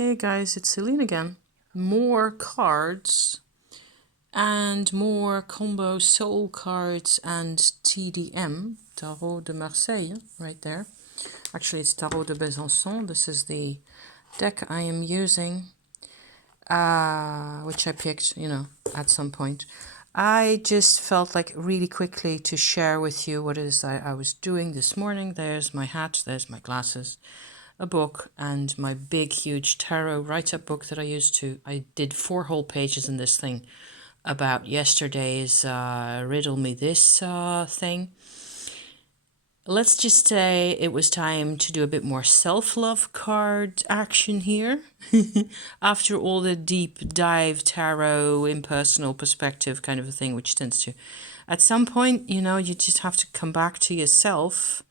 Hey guys, it's Celine again. More cards and more combo soul cards and TDM, Tarot de Marseille, right there. Actually, it's Tarot de Besançon. This is the deck I am using, which I picked, at some point. I just felt like really quickly to share with you what it is I was doing this morning. There's my hat, there's my glasses, a book, and my big huge tarot write-up book that I did 4 whole pages in this thing about yesterday's riddle me this thing. Let's just say it was time to do a bit more self-love card action here. After all the deep dive tarot, impersonal perspective kind of a thing, which tends to, at some point, you just have to come back to yourself.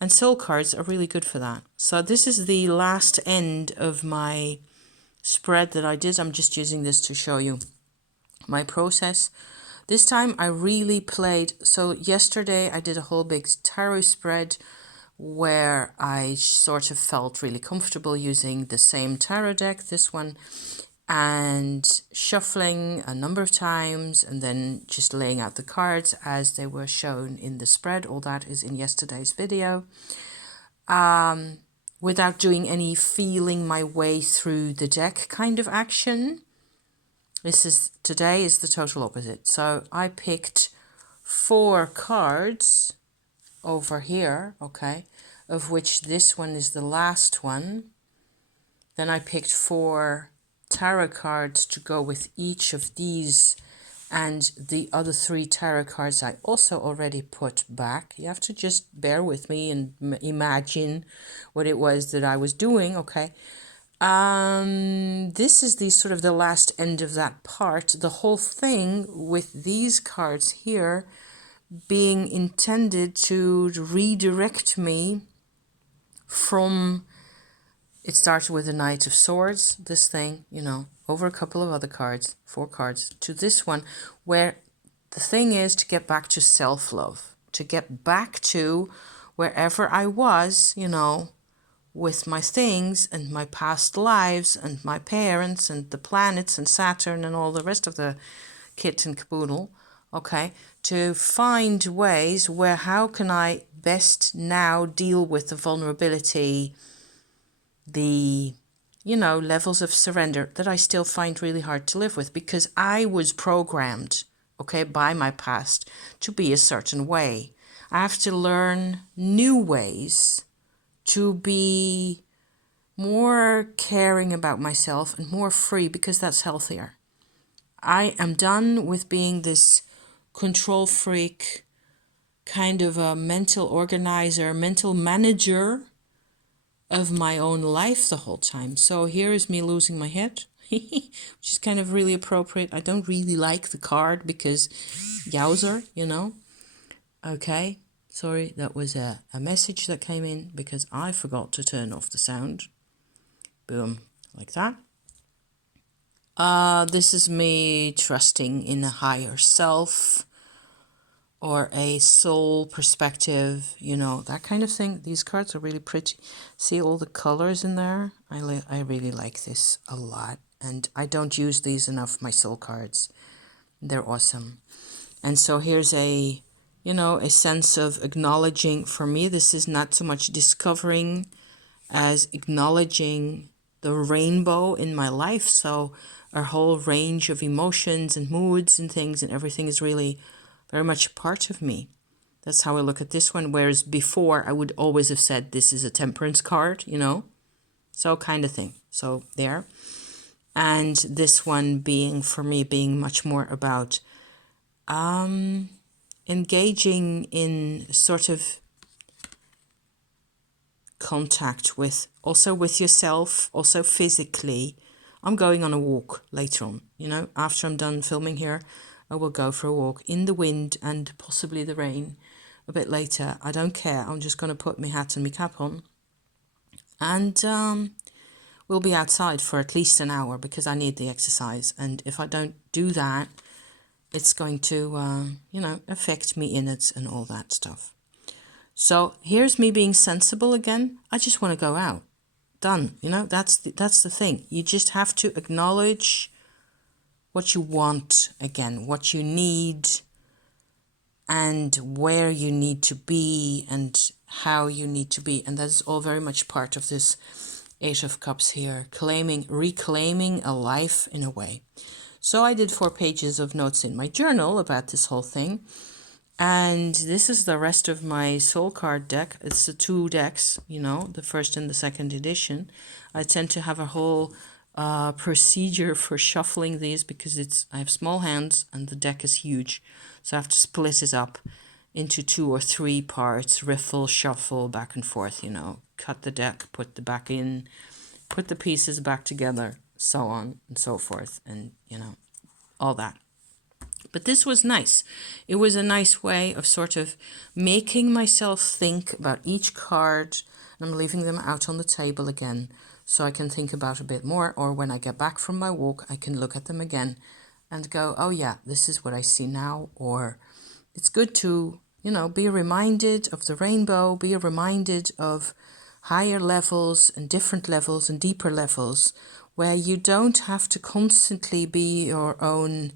And soul cards are really good for that. So this is the last end of my spread that I did. I'm just using this to show you my process. This time I really played. So yesterday I did a whole big tarot spread where I sort of felt really comfortable using the same tarot deck, this one, and shuffling a number of times and then just laying out the cards as they were shown in the spread. All that is in yesterday's video. Without doing any feeling my way through the deck kind of action. Today is the total opposite. So I picked 4 cards over here, okay, of which this one is the last one. Then I picked 4 tarot cards to go with each of these, and the other 3 tarot cards I also already put back. You have to just bear with me and imagine what it was that I was doing, okay? This is the sort of the last end of that part. The whole thing with these cards here being intended to redirect me from, it started with the Knight of Swords, this thing, over a couple of other cards, 4 cards, to this one, where the thing is to get back to self-love, to get back to wherever I was, with my things and my past lives and my parents and the planets and Saturn and all the rest of the kit and caboodle, okay, to find ways where how can I best now deal with the vulnerability, the, levels of surrender that I still find really hard to live with, because I was programmed, okay, by my past to be a certain way. I have to learn new ways to be more caring about myself and more free, because that's healthier. I am done with being this control freak, kind of a mental organizer, mental manager of my own life the whole time. So here is me losing my head, which is kind of really appropriate. I don't really like the card because yowzer, Okay. Sorry, that was a message that came in because I forgot to turn off the sound. Boom, like that. This is me trusting in a higher self or a soul perspective, that kind of thing. These cards are really pretty. See all the colors in there? I really like this a lot. And I don't use these enough, my soul cards. They're awesome. And so here's a sense of acknowledging. For me, this is not so much discovering as acknowledging the rainbow in my life. So a whole range of emotions and moods and things and everything is really very much a part of me. That's how I look at this one. Whereas before, I would always have said this is a temperance card, So kind of thing. So there. And this one being, for me, being much more about engaging in sort of contact with yourself, also physically. I'm going on a walk later on, after I'm done filming here, I will go for a walk in the wind and possibly the rain a bit later. I don't care. I'm just going to put my hat and my cap on and we'll be outside for at least an hour because I need the exercise. And if I don't do that, it's going to, affect me innards and all that stuff. So here's me being sensible again. I just want to go out. done. You know, that's the thing. You just have to acknowledge what you want again, what you need, and where you need to be, and how you need to be. And that's all very much part of this Eight of Cups here, reclaiming a life in a way. So I did 4 pages of notes in my journal about this whole thing. And this is the rest of my soul card deck. It's the 2 decks, you know, the first and the second edition. I tend to have a whole procedure for shuffling these because I have small hands and the deck is huge. So I have to split it up into 2 or 3 parts, riffle, shuffle, back and forth, you know, cut the deck, put the back in, put the pieces back together, so on and so forth, and, you know, all that. But this was nice. It was a nice way of sort of making myself think about each card. And I'm leaving them out on the table again so I can think about a bit more. Or when I get back from my walk, I can look at them again and go, oh yeah, this is what I see now. Or it's good to, you know, be reminded of the rainbow, be reminded of higher levels and different levels and deeper levels where you don't have to constantly be your own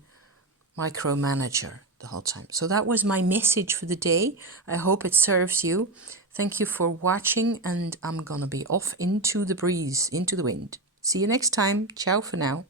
micromanager the whole time. So that was my message for the day. I hope it serves you. Thank you for watching, and I'm gonna be off into the breeze, into the wind. See you next time. Ciao for now.